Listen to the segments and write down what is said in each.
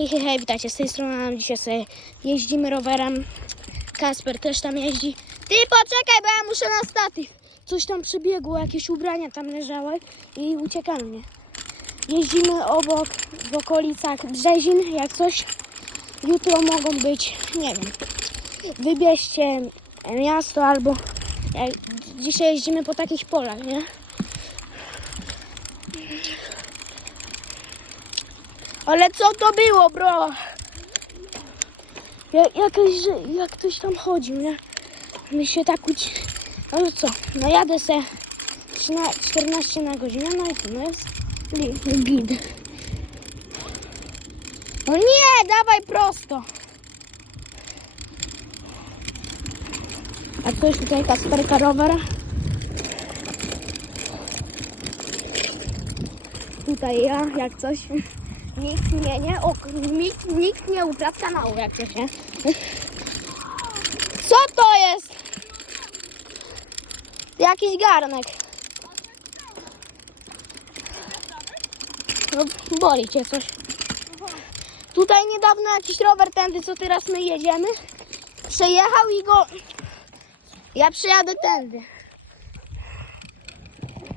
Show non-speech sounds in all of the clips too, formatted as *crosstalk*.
Hej, hej, hej, witajcie, z tej strony dzisiaj sobie jeździmy rowerem. Kasper też tam jeździ. Ty poczekaj, bo ja muszę na statyw. Coś tam przebiegło, jakieś ubrania tam leżały i uciekamy, nie? Jeździmy obok, w okolicach Brzezin, jak coś. Jutro mogą być, nie wiem, wybierzcie miasto albo jak dzisiaj jeździmy po takich polach, nie? Ale co to było, bro? Ja, jak ktoś tam chodził, nie? My się tak uci... Ale co? No jadę se 13, 14 na godzinę, no i to no jest gid. No nie, dawaj prosto. A coś tutaj Kasperka rower. Tutaj ja, jak coś. Nikt mnie nie, ok, nikt, nikt nie upraw kanału, jak coś, nie? Co to jest? Jakiś garnek. No, boli cię coś. Tutaj niedawno jakiś rower tędy, co teraz my jedziemy, przejechał i go... Ja przyjadę tędy.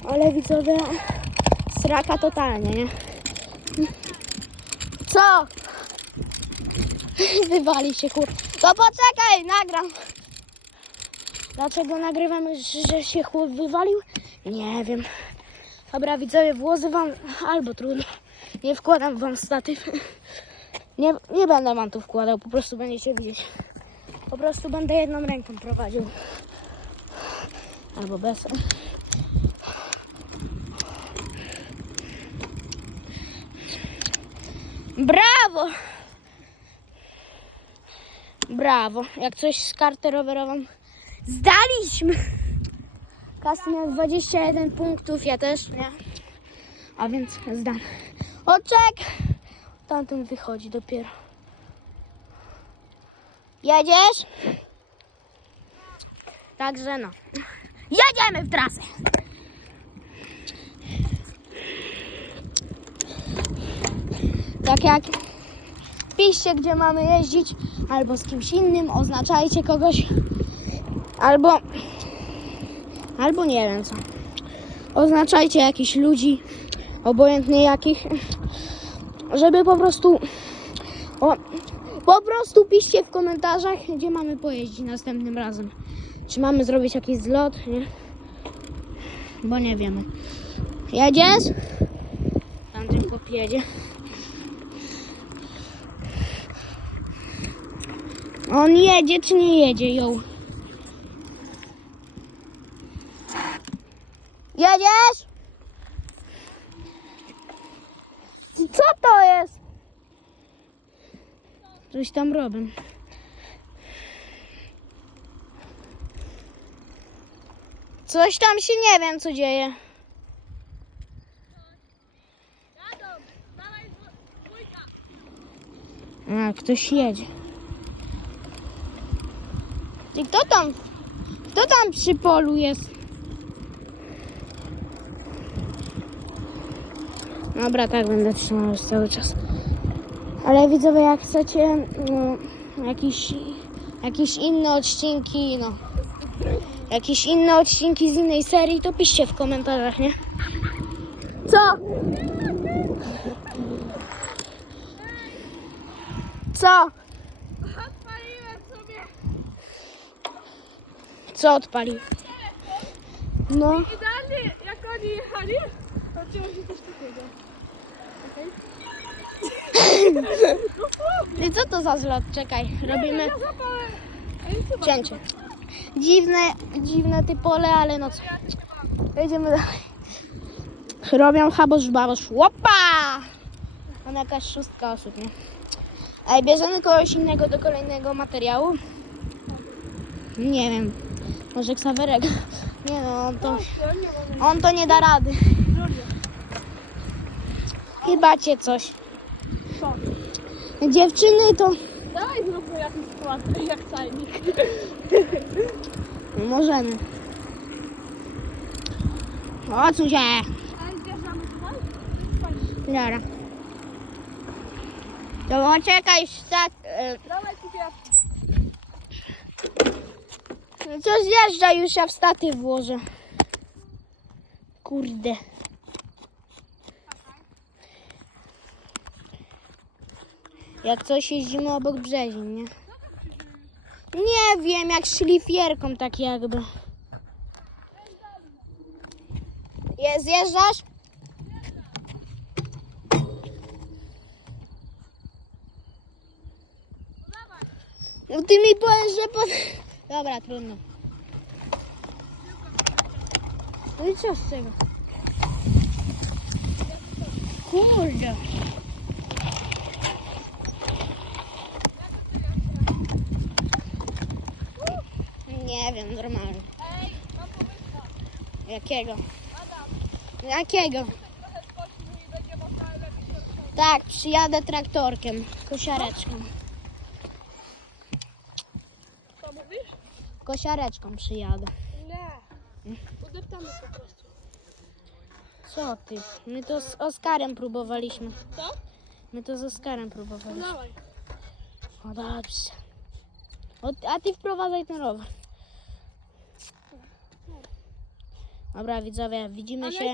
Ale widzowie, sraka totalnie, nie? Co? *laughs* Wywali się kur... To poczekaj, nagram. Dlaczego nagrywamy, że- że się chłop wywalił? Nie wiem. Dobra, widzowie, włosy wam... Albo trudno. Nie wkładam wam statyw. *laughs* Nie, nie będę wam tu wkładał, po prostu będziecie widzieć. Po prostu będę jedną ręką prowadził. Albo bez. Brawo! Brawo. Jak coś z kartę rowerową zdaliśmy. Kasy miał 21 punktów, ja też, nie? A więc zdam. Oczek! Tamten wychodzi dopiero. Jedziesz? Także no. Jedziemy w trasę. Tak jak piszcie, gdzie mamy jeździć, albo z kimś innym, oznaczajcie kogoś, albo, albo nie wiem co. Oznaczajcie jakichś ludzi, obojętnie jakich, żeby po prostu, o, po prostu piszcie w komentarzach, gdzie mamy pojeździć następnym razem. Czy mamy zrobić jakiś zlot, nie? Bo nie wiemy. Jedziesz? Tamten chłop jedzie. On jedzie czy nie jedzie, ją? Jedziesz? Co to jest? Coś tam robię. Coś tam się nie wiem co dzieje. A, ktoś jedzie. Ty kto tam? Kto tam przy polu jest? Dobra, tak będę trzymał już cały czas. Ale widzowie, jak chcecie no, jakieś, jakieś inne odcinki, no. Jakieś inne odcinki z innej serii, to piszcie w komentarzach, nie? Co? Co? Odpaliłem sobie Co odpalił? No. idealnie jak oni jechali, to chciało się coś takiego. Okej? *laughs* I co to za zlot? Czekaj, robimy cięcie. Dziwne, dziwne ty pole, ale no co. Jedziemy dalej. Robią chabosz babosz. Łopa! Mam jakaś szóstka osób, nie? Ej, bierzemy kogoś innego do kolejnego materiału? Nie wiem. Może Ksawerek? *laughs* Nie no, on to, on to nie da rady. Chyba cię coś. Co? Dziewczyny to... Dawaj zróbmy jakiś skład, jak czajnik. No, *laughs* możemy. Zbierzamy tutaj? Dobra. To czekaj, stat... e, Dawaj tu pierwszy. Co zjeżdża już, ja w staty włożę. Kurde. Jak coś jeździmy obok brzezin, nie? Nie wiem, jak szlifierką tak jakby. Je, zjeżdżasz? No ty mi powiesz, że po... Dobra, trudno. No i co z tego? Kurde. Nie wiem, normalnie. Jakiego? Jakiego? Tak, przyjadę traktorkiem, kosiareczką. Co mówisz? Kosiareczką przyjadę. Nie. Udeptamy po prostu. Co ty? My to z Oskarem próbowaliśmy. Co? My to z Oskarem No próbowaliśmy. dawaj. O dobrze. O, a ty wprowadzaj ten rower. Dobra widzowie, widzimy się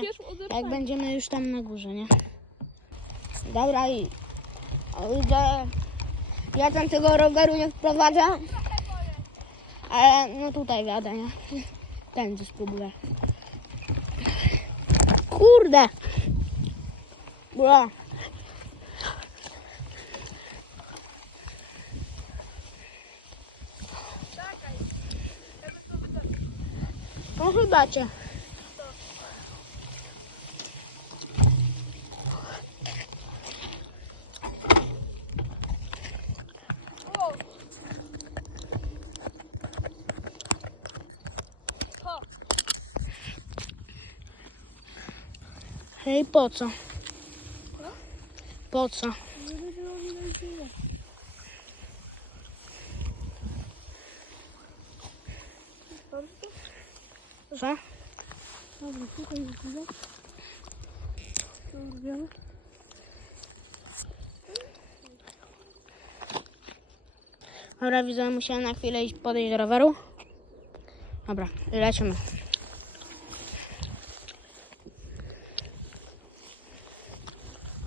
jak będziemy już tam na górze, nie? Dobra i ja tam tego roweru nie wprowadzę, ale no tutaj wiadę, *laughs* nie? Tędy spróbuję. Kurde! Wydobył. No chyba cię. Po co? Po co? Robimy? Dobra, widzę, musiałem na chwilę iść podejść do roweru. Dobra, lecimy.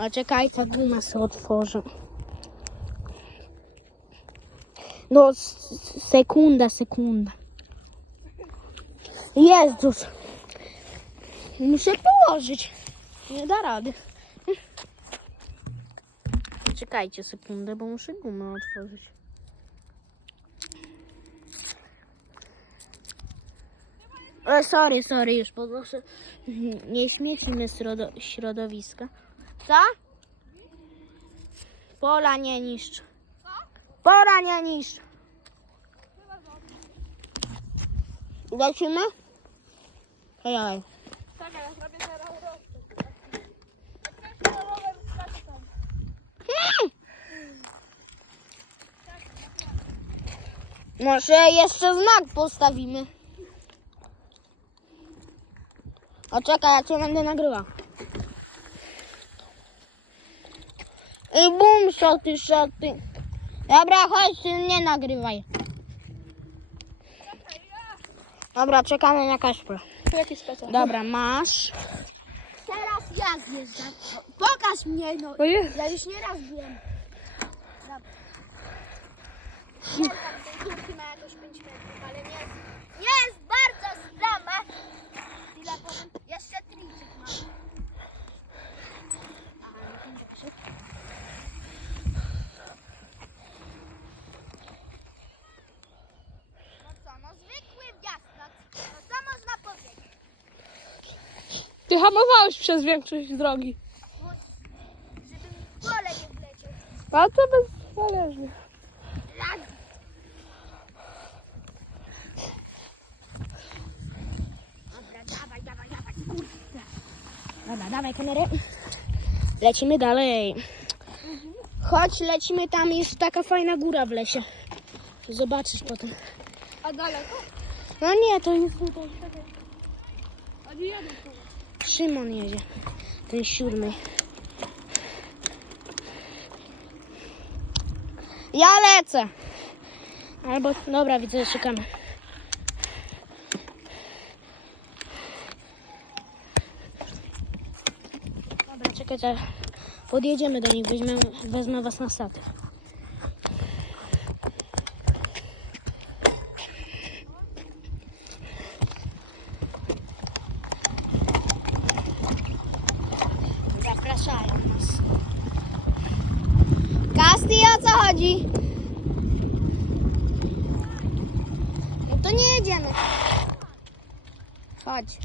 A czekaj, ta guma się otworzy. No, sekunda, sekunda. Jezus. Muszę położyć. Nie da rady. Czekajcie sekundę, bo muszę gumę otworzyć. O, sorry, sorry, już podnoszę. Nie śmiecimy środo- środowiska. Co? Pola nie niszcz. Pola nie niszcz. Lecimy? Hej. Czekaj, ja zrobię teraz tam. Może jeszcze znak postawimy. O czekaj, ja cię będę nagrywał. I bum, szoty, szoty. Dobra, chodź, ty nie nagrywaj. Dobra, czekamy na specjal. Dobra, masz. Teraz ja zjeżdżam. Pokaż mnie, no. O jest. Ja już nie raz byłem. Dobra. Nie, tam krótki ma jakoś 5 metrów, ale nie jest, nie jest bardzo powiem? Jeszcze triczyk ma. Aha, nie wiem, poszedł. No co, no zwykły wjazd, no, no co można powiedzieć? Ty hamowałeś przez większość drogi. Żeby mi w pole nie wleciał. A to bez. Raz. Dobra, dawaj, dawaj, dawaj. Kurde. Dobra, dawaj kamerę. Lecimy dalej. Chodź, lecimy tam, jest taka fajna góra w lesie. Zobaczysz potem. A daleko? No nie, to jest tutaj. A nie jadę tu. Szymon jedzie. Ten siódmy. Ja lecę. Albo, dobra, widzę, szukamy. Dobra, czekajcie. Podjedziemy do nich, weźmiemy, wezmę was na statek. Zapraszają nas. Kasti, o co chodzi? No to nie jedziemy. Chodź.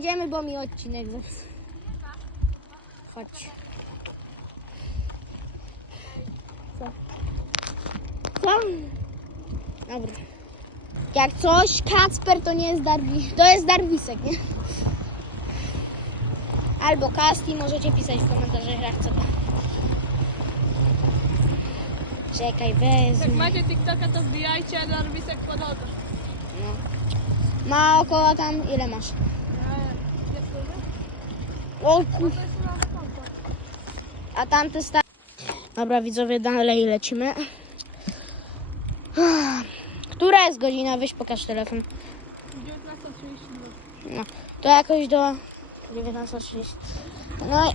Nie jedziemy, bo mi odcinek zepsuł. Chodź. Co? Co? Dobra. Jak coś, Kacper to nie jest Darwi. To jest Darwisek, nie? Albo Kasti, możecie pisać w komentarzach, jak co. Czekaj, Jak wezmę. macie TikToka, to wbijajcie na Rubisek Pododa. No. Ma około tam, ile masz? O kur... A tamty sta... Dobra, widzowie, dalej lecimy. *sighs* Która jest godzina? Weź pokaż telefon. 19.32. No, to jakoś do 19.30. No, i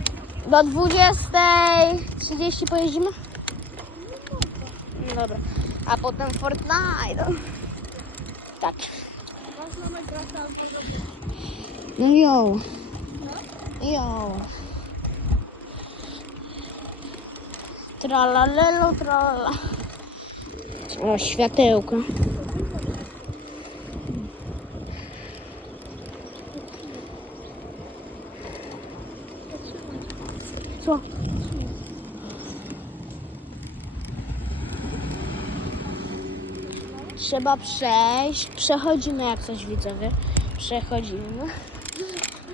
do 20.30 pojeździmy? No dobra. A potem Fortnite. Tak. No jo. Jo. Tralalelo, tralala. O, światełko. Co? Trzeba przejść. Przechodzimy jak coś widzowie. Przechodzimy.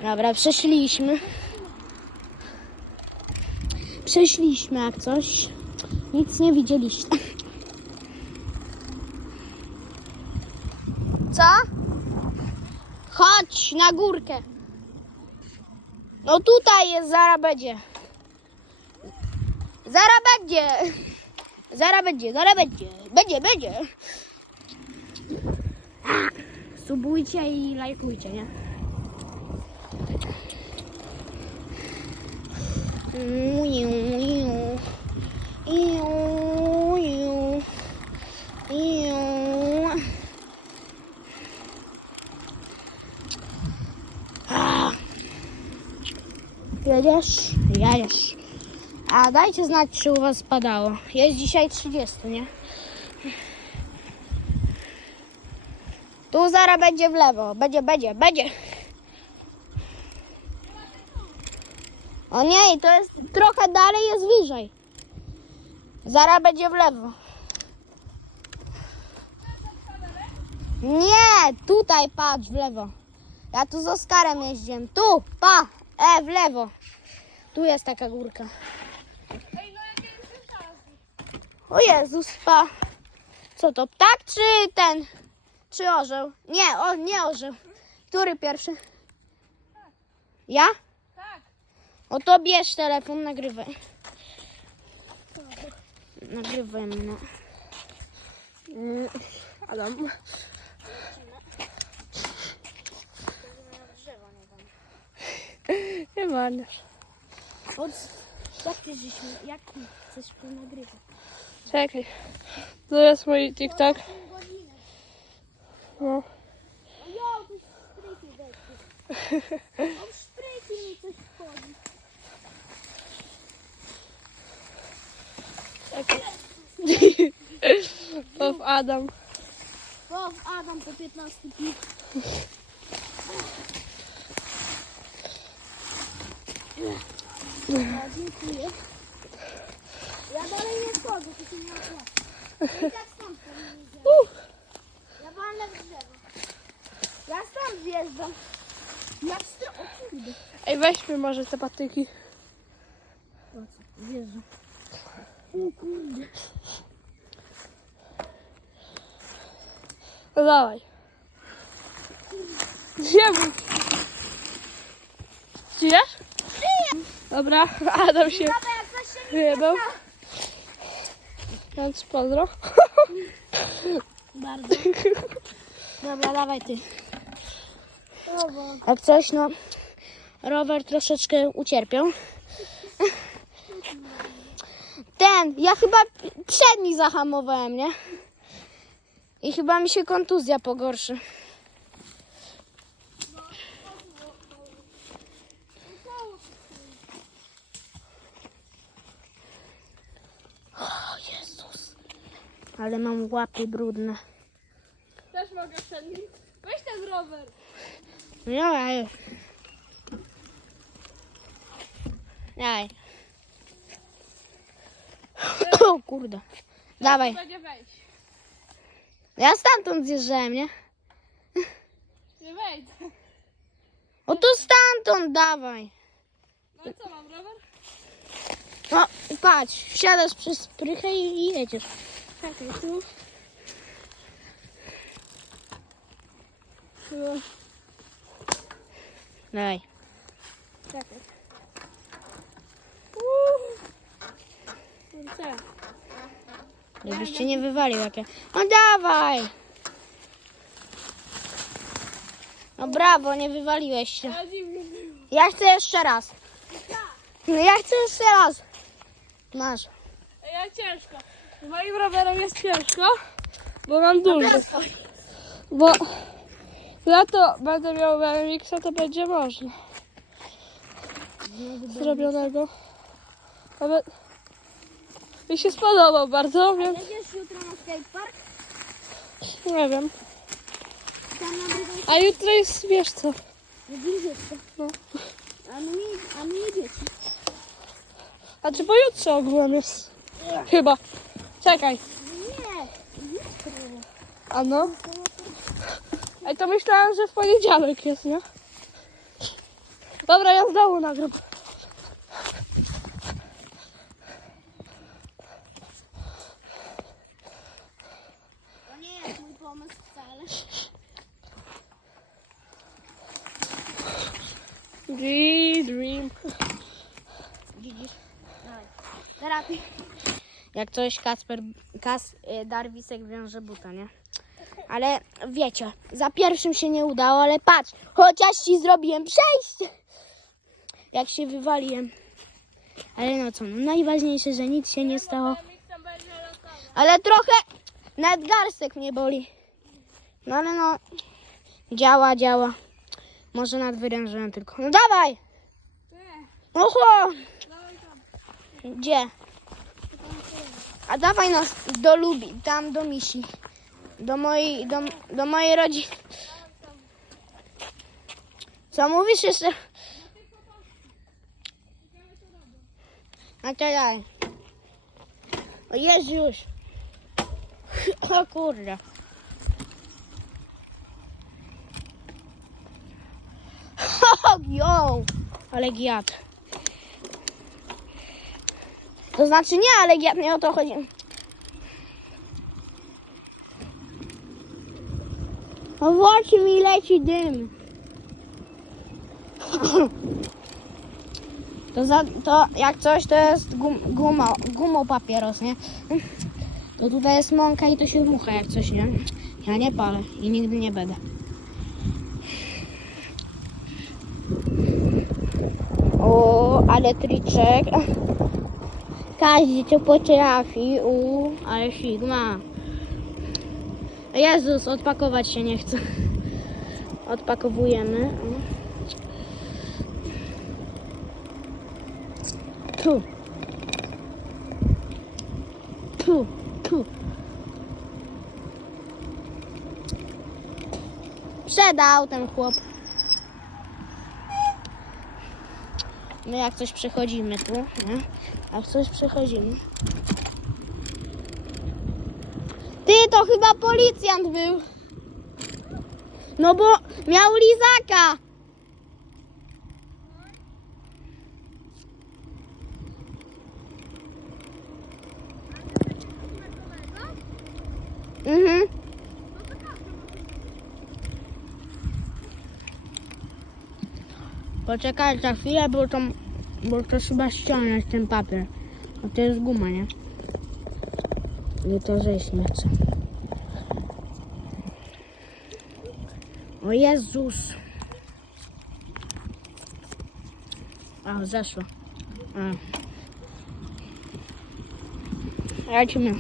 Dobra, przeszliśmy. Przeszliśmy jak coś. Nic nie widzieliście. Co? Chodź na górkę. No tutaj jest, zara będzie. Zara będzie. Zara będzie, zara będzie. Będzie, będzie. Subujcie i lajkujcie, nie? Jedziesz? Jedziesz. A dajcie znać, czy u was padało. Jest dzisiaj 30, nie? Tu zaraz będzie w lewo. Będzie, będzie, będzie. O nie, to jest trochę dalej, jest wyżej. Zaraz będzie w lewo. Nie, tutaj patrz w lewo. Ja tu z Oskarem jeździłem. Tu, pa, e, w lewo. Tu jest taka górka. O Jezus, pa. Co to, ptak czy ten? Czy orzeł? Nie, o, nie orzeł. Który pierwszy? Ja? O to bierz telefon, nagrywaj. Nagrywaj mnie. Mm, Adam. Nie marniesz. Od... Jak ty żeśmy, jak ty chcesz nagrywać? Czekaj. To jest mój TikTok. No. Jo, to szpryki weźcie. *laughs* O szpryki mi coś w Adam. O, Adam to 15 pik. Ja, dziękuję. Ja dalej nie schodzę, to się nie opłaca. I tak powinien zjeżdżać. Ja walnę w drzewo. Ja stąd zjeżdżam. Ja. O kurde. Ej, weźmy może te patyki. Po co? Zjeżdżam. No dawaj. Zjemy. Czujesz? Dobra, *laughs* Adam się wyjebał. Więc pozdro. Bardzo. Dobra, dawaj ty. Jak coś, no, rower troszeczkę ucierpiał. Ten, ja chyba przedni zahamowałem, nie? I chyba mi się kontuzja pogorszy. O Jezus. Ale mam łapy brudne. Też mogę przedni. Weź ten rower. No. Dawaj. *coughs* O kurde. Dawaj. Będzie wejść. Ja stamtąd zjeżdżałem, nie? Nie wejdę. O tu stamtąd dawaj. No i co, mam rower? No patrz, wsiadasz przez sprychę i, i jedziesz. Czekaj, tu. Tu. Dawaj. Czekaj. Uuu. Co? Żebyś cię nie wywalił jakie. No dawaj. No brawo, nie wywaliłeś się. Ja chcę jeszcze raz. No ja chcę jeszcze raz. Masz. Ja ciężko. Z moim rowerem jest ciężko, bo mam dużo. Bo ja to będę miał BMX-a, to będzie można. Zrobionego. Ale mi się spodobał bardzo, więc Jedziesz jutro na skatepark? nie wiem. Tam na drugą A jutro jest, wiesz co? No. A mnie, a mnie dzieci. A czy pojutrze ogółem jest? Chyba. Czekaj. Nie. A no? Ej, to myślałem, że w poniedziałek jest, nie? Dobra, ja z dołu nagram. To nie jest mój pomysł wcale. Dream, dream. Widzisz? Dawaj. Teraz. Jak coś Kasper, Kas, y, Darwisek wiąże buta, nie? Ale wiecie, za pierwszym się nie udało, ale patrz, chociaż ci zrobiłem przejście. Jak się wywaliłem. Ale no co, no najważniejsze, że nic się nie stało. Ale trochę nadgarstek mnie boli. No ale no, działa, działa. Może nadwyrężyłem tylko. No dawaj! Chodź! Gdzie? A dawaj nas do Lubi, tam do Misi. Do mojej, do, do mojej rodziny. Co mówisz jeszcze? A daj. O jest już. *laughs* O kurde. Jo, ale giat. To znaczy nie, ale giat nie o to chodzi. No właśnie mi leci dym. To, za, to jak coś to jest gum, guma, gumopapieros, nie? To tutaj jest mąka i to się dmucha jak coś, nie? Ja nie palę i nigdy nie będę. Triczek. Każdy to potrafi. U, ale sigma. Jezus, odpakować się nie chce. Odpakowujemy. Tu. Tu, tu. Przedał ten chłop. My jak coś przechodzimy tu, nie? Jak coś przechodzimy. Ty, to chyba policjant był. No bo miał lizaka. Mhm. Poczekaj za chwilę, bo to, bo to trzeba ściągnąć ten papier. A to jest guma, nie? Nie to zejść nie chcę. O Jezus. A, zeszło. A. Lecimy.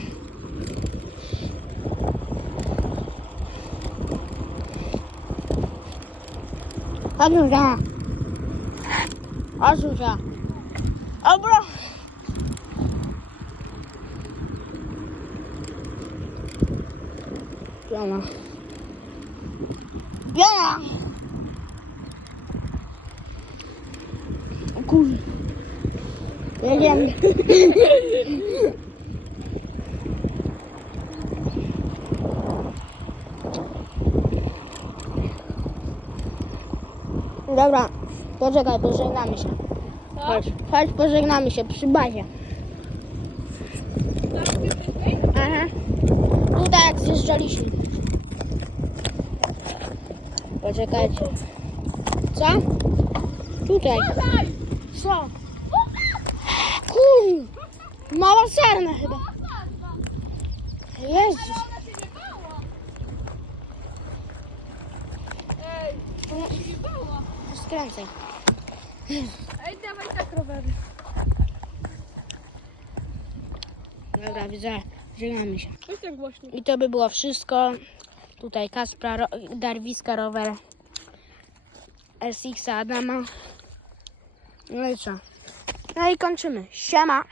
Chodź Chodź Zuzia. Dobra. Piona. Piona! O kurde. Jedziemy. *laughs* Dobra, poczekaj, pożegnamy się. Chodź, chodź, pożegnamy się przy bazie. Aha. Tutaj jak zjeżdżaliśmy. Poczekajcie. Co? Tutaj. Co? Kur... Mała sarna chyba. Jezus. Ona się nie bała. Ej, ona się nie bała. Skręcaj. Ej, dawaj tak rowery. Dobra, widzę. Żegnamy się. Weź tak. I to by było wszystko. Tutaj Kaspra, ro, Darwiska rower. SX Adama. No i co? No i kończymy. Siema.